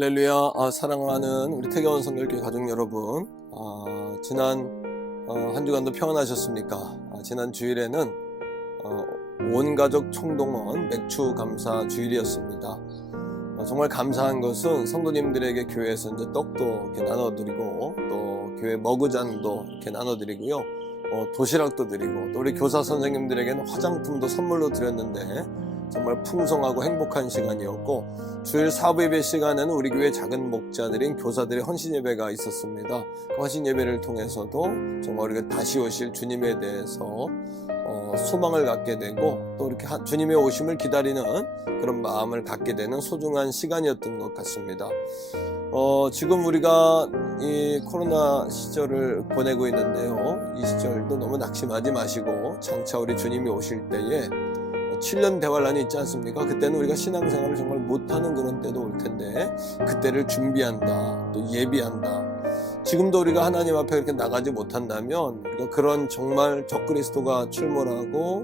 할렐루야. 사랑하는 우리 태교원 성결교회 가족 여러분, 지난 한 주간도 평안하셨습니까? 지난 주일에는 온 가족 총동원 맥주 감사 주일이었습니다. 정말 감사한 것은 성도님들에게 교회에서 이제 떡도 이렇게 나눠드리고, 또 교회 머그잔도 이렇게 나눠드리고요, 도시락도 드리고, 또 우리 교사 선생님들에게는 화장품도 선물로 드렸는데 정말 풍성하고 행복한 시간이었고, 주일 사부 예배 시간에는 우리 교회 작은 목자들인 교사들의 헌신 예배가 있었습니다. 그 헌신 예배를 통해서도 정말 우리가 다시 오실 주님에 대해서 소망을 갖게 되고, 또 이렇게 주님의 오심을 기다리는 그런 마음을 갖게 되는 소중한 시간이었던 것 같습니다. 지금 우리가 이 코로나 시절을 보내고 있는데요, 이 시절도 너무 낙심하지 마시고 장차 우리 주님이 오실 때에 7년 대환란이 있지 않습니까? 그때는 우리가 신앙생활을 정말 못하는 그런 때도 올 텐데, 그때를 준비한다, 또 예비한다. 지금도 우리가 하나님 앞에 이렇게 나가지 못한다면, 우리가 그런 정말 적그리스도가 출몰하고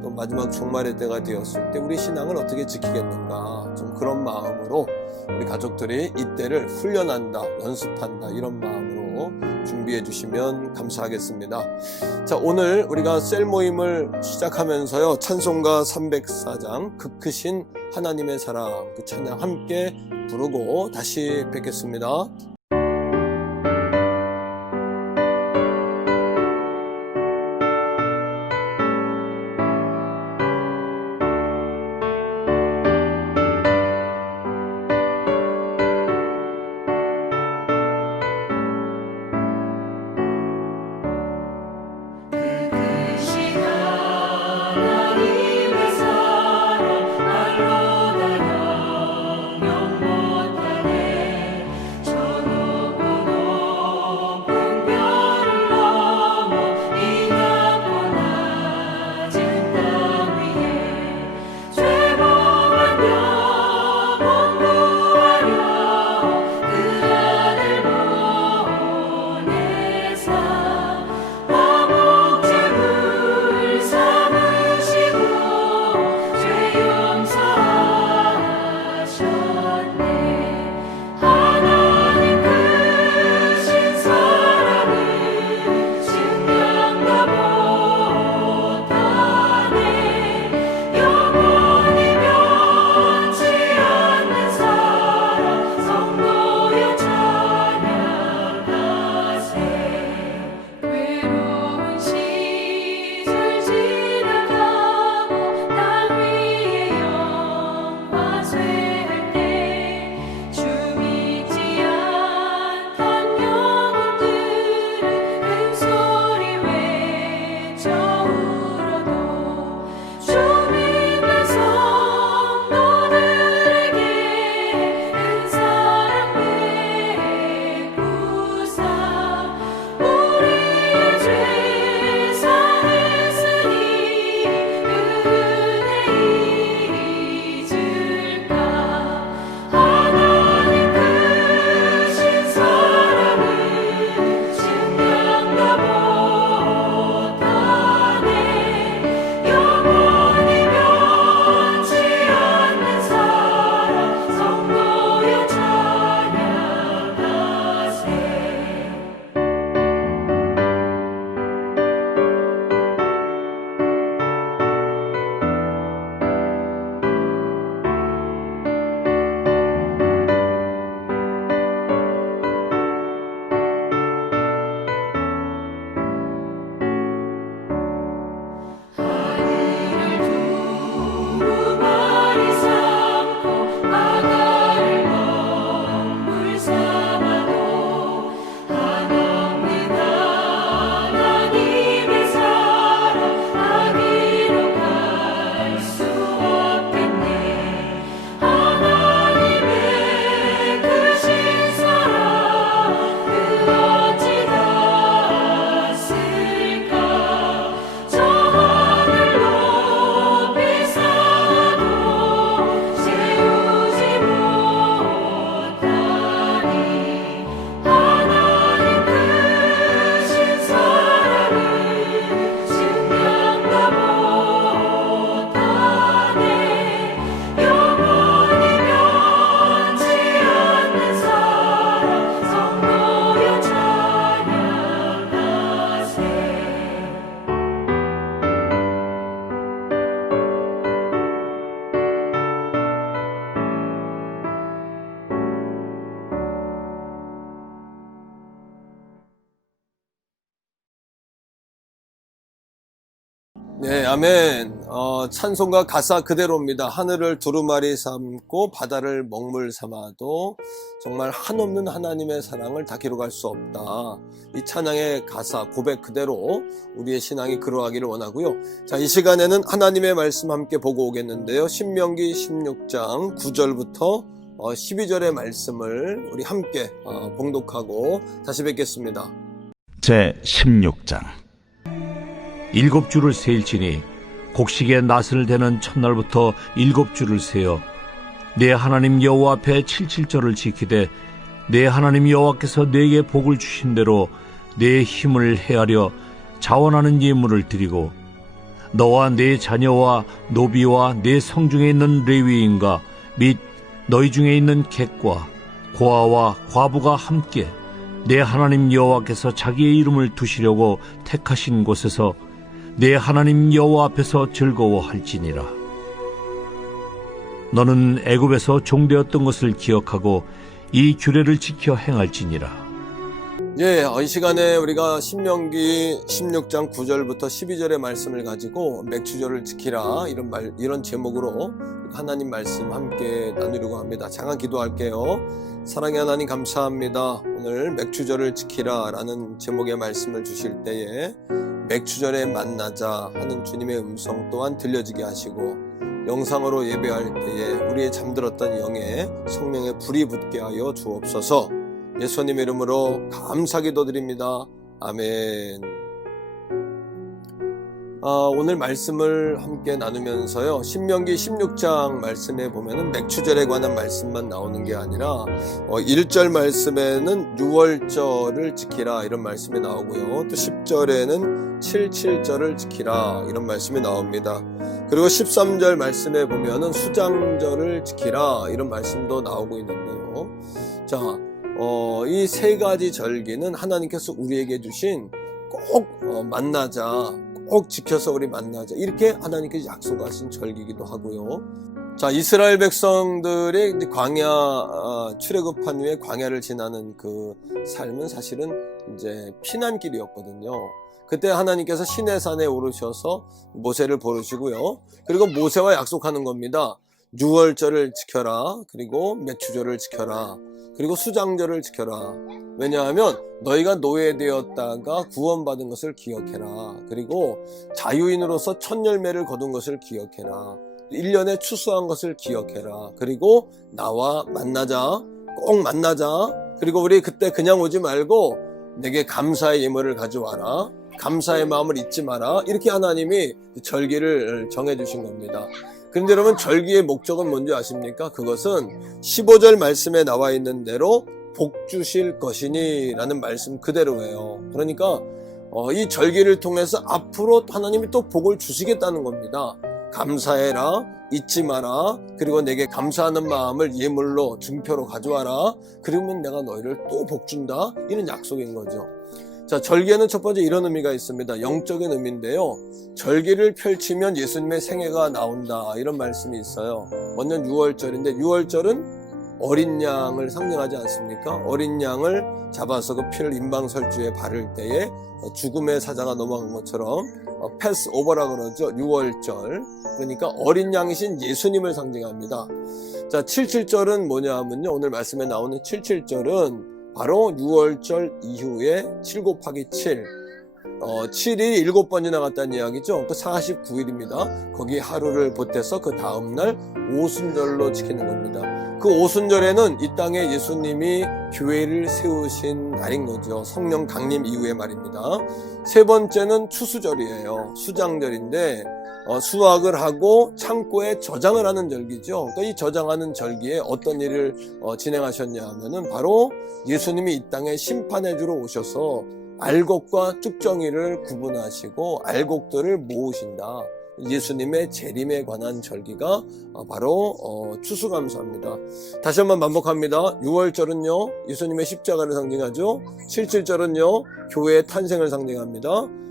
또 마지막 종말의 때가 되었을 때 우리 신앙을 어떻게 지키겠는가, 좀 그런 마음으로 우리 가족들이 이때를 훈련한다, 연습한다, 이런 마음으로 준비해 주시면 감사하겠습니다. 자, 오늘 우리가 셀 모임을 시작하면서요, 찬송가 304장 그 크신 하나님의 사랑, 그 찬양 함께 부르고 다시 뵙겠습니다. 저 네, 아멘. 찬송가 가사 그대로입니다. 하늘을 두루마리 삼고 바다를 먹물 삼아도 정말 한없는 하나님의 사랑을 다 기록할 수 없다. 이 찬양의 가사 고백 그대로 우리의 신앙이 그러하기를 원하고요. 자, 이 시간에는 하나님의 말씀 함께 보고 오겠는데요. 신명기 16장 9절부터 12절의 말씀을 우리 함께 봉독하고 다시 뵙겠습니다. 제 16장. 7주를 세일지니 곡식의 낫을 대는 첫날부터 7주를 세어 내 하나님 여호와 앞에 77절을 지키되 내 하나님 여호와께서 내게 복을 주신 대로 내 힘을 헤아려 자원하는 예물을 드리고 너와 네 자녀와 노비와 네 성중에 있는 레위인과 및 너희 중에 있는 객과 고아와 과부가 함께 내 하나님 여호와께서 자기의 이름을 두시려고 택하신 곳에서 내 하나님 여호와 앞에서 즐거워할지니라. 너는 애굽에서 종되었던 것을 기억하고 이 규례를 지켜 행할지니라. 예, 이 시간에 우리가 신명기 16장 9절부터 12절의 말씀을 가지고 맥주절을 지키라 이런 제목으로 하나님 말씀 함께 나누려고 합니다. 잠깐 기도할게요. 사랑의 하나님 감사합니다. 오늘 맥주절을 지키라 라는 제목의 말씀을 주실 때에 맥주절에 만나자 하는 주님의 음성 또한 들려지게 하시고 영상으로 예배할 때에 우리의 잠들었던 영에 성령의 불이 붙게 하여 주옵소서. 예수님의 이름으로 감사 기도드립니다. 아멘. 오늘 말씀을 함께 나누면서요, 신명기 16장 말씀에 보면은 맥추절에 관한 말씀만 나오는 게 아니라 1절 말씀에는 6월절을 지키라 이런 말씀이 나오고요, 또 10절에는 77절을 지키라 이런 말씀이 나옵니다. 그리고 13절 말씀에 보면은 수장절을 지키라 이런 말씀도 나오고 있는데요. 자, 이 세 가지 절기는 하나님께서 우리에게 주신 꼭 만나자, 꼭 지켜서 우리 만나자 이렇게 하나님께서 약속하신 절기이기도 하고요. 자, 이스라엘 백성들이 광야 출애굽한 후에 광야를 지나는 그 삶은 사실은 이제 피난길이었거든요. 그때 하나님께서 시내산에 오르셔서 모세를 부르시고요. 그리고 모세와 약속하는 겁니다. 6월절을 지켜라. 그리고 맥추절을 지켜라. 그리고 수장절을 지켜라. 왜냐하면 너희가 노예되었다가 구원받은 것을 기억해라. 그리고 자유인으로서 첫 열매를 거둔 것을 기억해라. 1년에 추수한 것을 기억해라. 그리고 나와 만나자. 꼭 만나자. 그리고 우리 그때 그냥 오지 말고 내게 감사의 예물을 가져와라. 감사의 마음을 잊지 마라. 이렇게 하나님이 절기를 정해주신 겁니다. 그런데 여러분, 절기의 목적은 뭔지 아십니까? 그것은 15절 말씀에 나와 있는 대로 복 주실 것이니 라는 말씀 그대로예요. 그러니까 이 절기를 통해서 앞으로 하나님이 또 복을 주시겠다는 겁니다. 감사해라, 잊지 마라, 그리고 내게 감사하는 마음을 예물로 증표로 가져와라. 그러면 내가 너희를 또 복 준다. 이런 약속인 거죠. 자, 절기에는 첫 번째 이런 의미가 있습니다. 영적인 의미인데요. 절기를 펼치면 예수님의 생애가 나온다. 이런 말씀이 있어요. 먼저 6월절인데 6월절은 어린 양을 상징하지 않습니까? 어린 양을 잡아서 그 피를 임방설주에 바를 때에 죽음의 사자가 넘어간 것처럼 패스 오버라 그러죠. 6월절. 그러니까 어린 양이신 예수님을 상징합니다. 자, 77절은 뭐냐 하면요, 오늘 말씀에 나오는 77절은 바로 6월절 이후에 7 곱하기 7, 7이 7번 지나갔다는 이야기죠. 그 49일입니다. 거기 하루를 보태서 그 다음날 오순절로 지키는 겁니다. 그 오순절에는 이 땅에 예수님이 교회를 세우신 날인 거죠. 성령 강림 이후의 말입니다. 세 번째는 추수절이에요. 수장절인데 수확을 하고 창고에 저장을 하는 절기죠. 그러니까 이 저장하는 절기에 어떤 일을 진행하셨냐 하면은 바로 예수님이 이 땅에 심판해 주러 오셔서 알곡과 쭉정이를 구분하시고 알곡들을 모으신다. 예수님의 재림에 관한 절기가 바로 추수감사입니다. 다시 한번 반복합니다. 6월절은요, 예수님의 십자가를 상징하죠. 77절은요, 교회의 탄생을 상징합니다.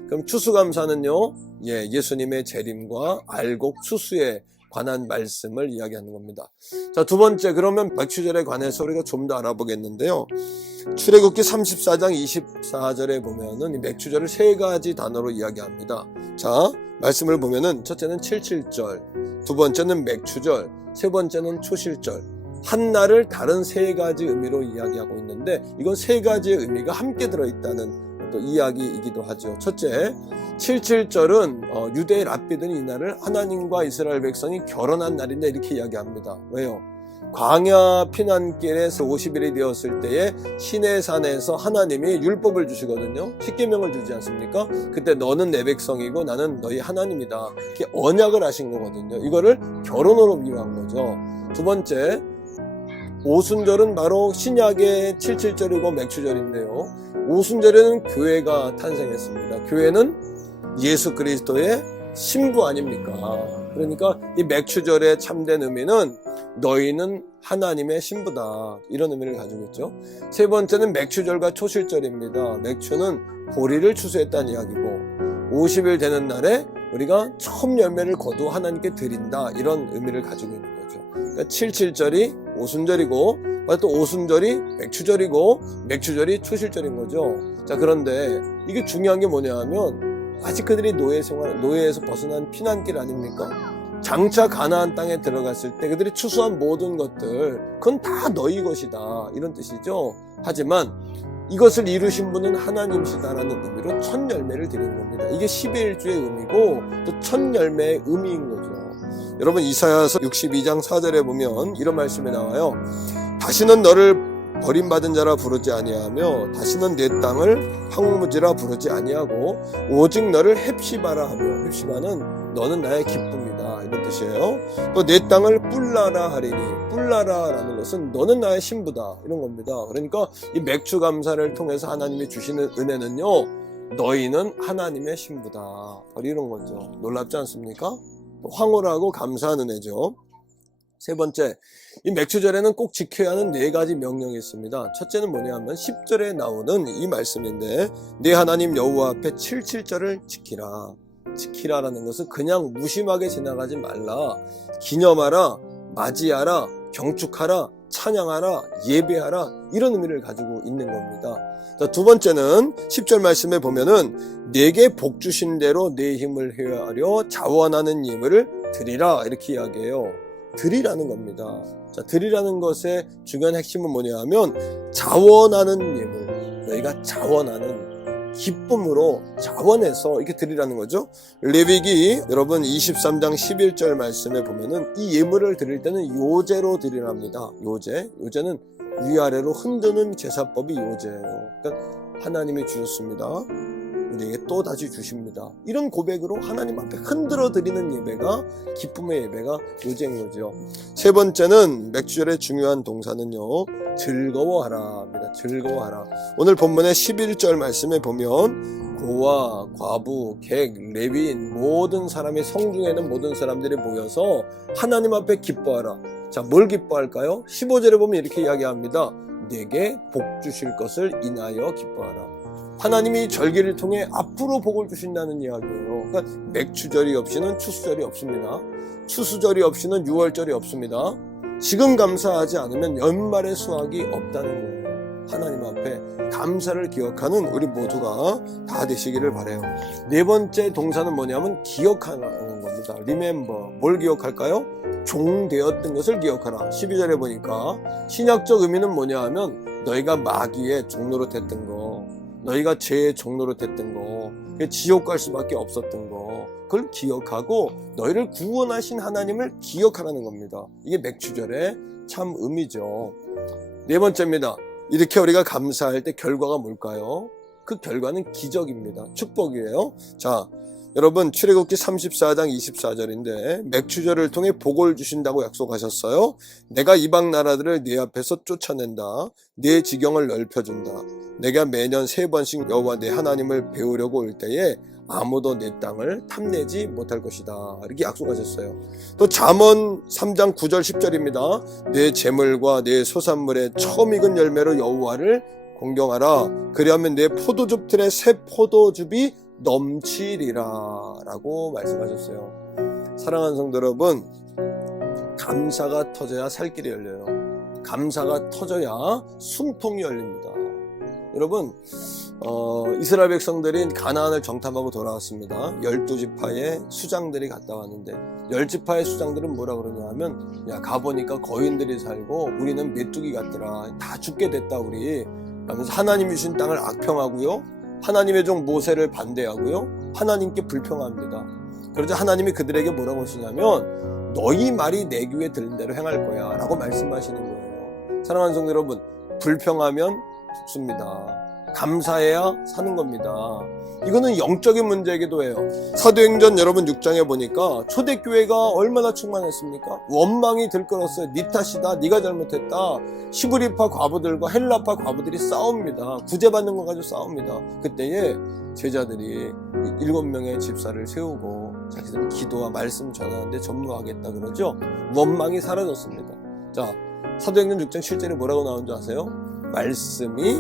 그럼 추수감사는요, 예수님의 재림과 알곡 추수의 관한 말씀을 이야기하는 겁니다. 자, 두 번째, 그러면 맥추절에 관해서 우리가 좀 더 알아보겠는데요. 출애굽기 34장 24절에 보면은 이 맥추절을 세 가지 단어로 이야기합니다. 자, 말씀을 보면은 첫째는 칠칠절, 두 번째는 맥추절, 세 번째는 초실절. 한 날을 다른 세 가지 의미로 이야기하고 있는데 이건 세 가지의 의미가 함께 들어있다는 또 이야기이기도 하죠. 첫째, 칠칠절은 유대의 랍비들은 이 날을 하나님과 이스라엘 백성이 결혼한 날인데 이렇게 이야기합니다. 왜요? 광야 피난길에서 50일이 되었을 때에 시내산에서 하나님이 율법을 주시거든요. 십계명을 주지 않습니까? 그때 너는 내 백성이고 나는 너희 하나님이다. 이렇게 언약을 하신 거거든요. 이거를 결혼으로 비유한 거죠. 두 번째, 오순절은 바로 신약의 칠칠절이고 맥추절인데요. 오순절에는 교회가 탄생했습니다. 교회는 예수 그리스도의 신부 아닙니까? 그러니까 이 맥추절의 참된 의미는 너희는 하나님의 신부다, 이런 의미를 가지고 있죠. 세 번째는 맥추절과 초실절입니다. 맥추는 보리를 추수했다는 이야기고 50일 되는 날에 우리가 처음 열매를 거두어 하나님께 드린다, 이런 의미를 가지고 있는 거죠. 그러니까 칠칠절이 오순절이고 또 오순절이 맥추절이고 맥추절이 초실절인 거죠. 자, 그런데 이게 중요한 게 뭐냐 하면 아직 그들이 노예에서 벗어난 피난길 아닙니까? 장차 가나안 땅에 들어갔을 때 그들이 추수한 모든 것들, 그건 다 너희 것이다, 이런 뜻이죠. 하지만 이것을 이루신 분은 하나님이시다라는 의미로 첫 열매를 드리는 겁니다. 이게 12일주의 의미고 또 첫 열매의 의미인 거죠. 여러분, 이사야서 62장 4절에 보면 이런 말씀이 나와요. 다시는 너를 버림받은 자라 부르지 아니하며 다시는 내 땅을 황무지라 부르지 아니하고 오직 너를 헵시바라 하며, 헵시바는 너는 나의 기쁨이다, 이런 뜻이에요. 또 내 땅을 뿔라라 하리니, 뿔라라라는 것은 너는 나의 신부다, 이런 겁니다. 그러니까 이 맥추 감사를 통해서 하나님이 주시는 은혜는요, 너희는 하나님의 신부다, 바로 이런 거죠. 놀랍지 않습니까? 황홀하고 감사한 은혜죠. 세 번째, 이 맥추절에는 꼭 지켜야 하는 네 가지 명령이 있습니다. 첫째는 뭐냐면 10절에 나오는 이 말씀인데, 내 하나님 여호와 앞에 칠칠절을 지키라. 지키라라는 것은 그냥 무심하게 지나가지 말라. 기념하라, 맞이하라, 경축하라, 찬양하라, 예배하라, 이런 의미를 가지고 있는 겁니다. 자, 두 번째는 10절 말씀에 보면은 내게 복 주신 대로 내 힘을 헤아려 자원하는 예물을 드리라, 이렇게 이야기해요. 드리라는 겁니다. 자, 드리라는 것의 중요한 핵심은 뭐냐 하면 자원하는 예물, 너희가 자원하는 기쁨으로 자원해서 이렇게 드리라는 거죠. 레위기 여러분 23장 11절 말씀에 보면은 이 예물을 드릴 때는 요제로 드리랍니다. 요제는 위아래로 흔드는 제사법이 요제예요. 그러니까 하나님이 주셨습니다, 우리에게 또 다시 주십니다, 이런 고백으로 하나님 앞에 흔들어 드리는 예배가, 기쁨의 예배가 요제인 거죠. 세 번째는 맥주절의 중요한 동사는요, 즐거워하라입니다. 즐거워하라. 오늘 본문의 11절 말씀에 보면 고아, 과부, 객, 레위인 모든 사람이, 성중에는 모든 사람들이 모여서 하나님 앞에 기뻐하라. 자, 뭘 기뻐할까요? 15절에 보면 이렇게 이야기합니다. 내게 복 주실 것을 인하여 기뻐하라. 하나님이 절기를 통해 앞으로 복을 주신다는 이야기예요. 그러니까 맥추절이 없이는 추수절이 없습니다. 추수절이 없이는 유월절이 없습니다. 지금 감사하지 않으면 연말의 수확이 없다는 거예요. 하나님 앞에 감사를 기억하는 우리 모두가 다 되시기를 바라요. 네 번째 동사는 뭐냐면 기억하는 겁니다. Remember. 뭘 기억할까요? 종되었던 것을 기억하라. 12절에 보니까 신약적 의미는 뭐냐 하면 너희가 마귀의 종로로 됐던 거, 너희가 죄의 종로로 됐던 거, 지옥 갈 수밖에 없었던 거, 그걸 기억하고 너희를 구원하신 하나님을 기억하라는 겁니다. 이게 맥추절의 참 의미죠. 네 번째입니다. 이렇게 우리가 감사할 때 결과가 뭘까요? 그 결과는 기적입니다. 축복이에요. 자, 여러분 출애굽기 34장 24절인데 맥추절을 통해 복을 주신다고 약속하셨어요. 내가 이방 나라들을 네 앞에서 쫓아낸다. 네 지경을 넓혀준다. 내가 매년 3번씩 여호와 내 하나님을 배우려고 올 때에 아무도 내 땅을 탐내지 못할 것이다. 이렇게 약속하셨어요. 또 잠언 3장 9절 10절입니다. 내 재물과 내 소산물의 처음 익은 열매로 여호와를 공경하라. 그리하면 내 포도즙 틀에 새 포도즙이 넘치리라 라고 말씀하셨어요. 사랑하는 성도 여러분, 감사가 터져야 살 길이 열려요. 감사가 터져야 숨통이 열립니다. 여러분, 이스라엘 백성들이 가나안을 정탐하고 돌아왔습니다. 12지파의 수장들이 갔다 왔는데 10지파의 수장들은 뭐라 그러냐 하면, 야, 가보니까 거인들이 살고 우리는 메뚜기 같더라. 다 죽게 됐다 우리. 그러면서 하나님이 주신 땅을 악평하고요, 하나님의 종 모세를 반대하고요, 하나님께 불평합니다. 그러자 하나님이 그들에게 뭐라고 하시냐면, 너희 말이 내 귀에 들린 대로 행할 거야 라고 말씀하시는 거예요. 사랑하는 성도 여러분, 불평하면 죽습니다. 감사해야 사는 겁니다. 이거는 영적인 문제이기도 해요. 사도행전 여러분 6장에 보니까 초대교회가 얼마나 충만했습니까? 원망이 들끓었어요. 네 탓이다, 네가 잘못했다. 히브리파 과부들과 헬라파 과부들이 싸웁니다. 구제받는 거 가지고 싸웁니다. 그때에 제자들이 7명의 집사를 세우고 자기들은 기도와 말씀 전하는데 전무하겠다 그러죠. 원망이 사라졌습니다. 자, 사도행전 6장 7절에 뭐라고 나온 줄 아세요? 말씀이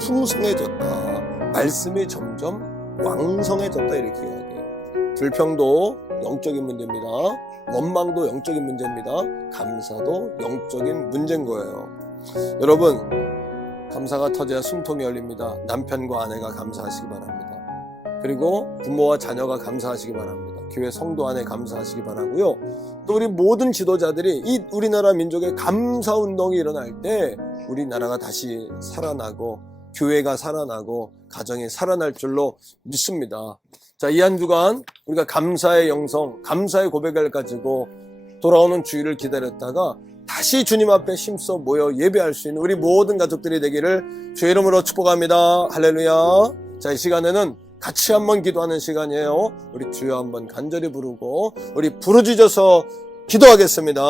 풍성해졌다. 말씀이 점점 왕성해졌다, 이렇게 이야기해요. 불평도 영적인 문제입니다. 원망도 영적인 문제입니다. 감사도 영적인 문제인 거예요. 여러분, 감사가 터져야 숨통이 열립니다. 남편과 아내가 감사하시기 바랍니다. 그리고 부모와 자녀가 감사하시기 바랍니다. 교회 성도 안에 감사하시기 바라고요. 또 우리 모든 지도자들이 이 우리나라 민족의 감사운동이 일어날 때 우리나라가 다시 살아나고 교회가 살아나고 가정이 살아날 줄로 믿습니다. 자, 이 한 주간 우리가 감사의 영성, 감사의 고백을 가지고 돌아오는 주일을 기다렸다가 다시 주님 앞에 힘써 모여 예배할 수 있는 우리 모든 가족들이 되기를 주의 이름으로 축복합니다. 할렐루야. 자, 이 시간에는 같이 한번 기도하는 시간이에요. 우리 주여 한번 간절히 부르고 우리 부르짖어서 기도하겠습니다.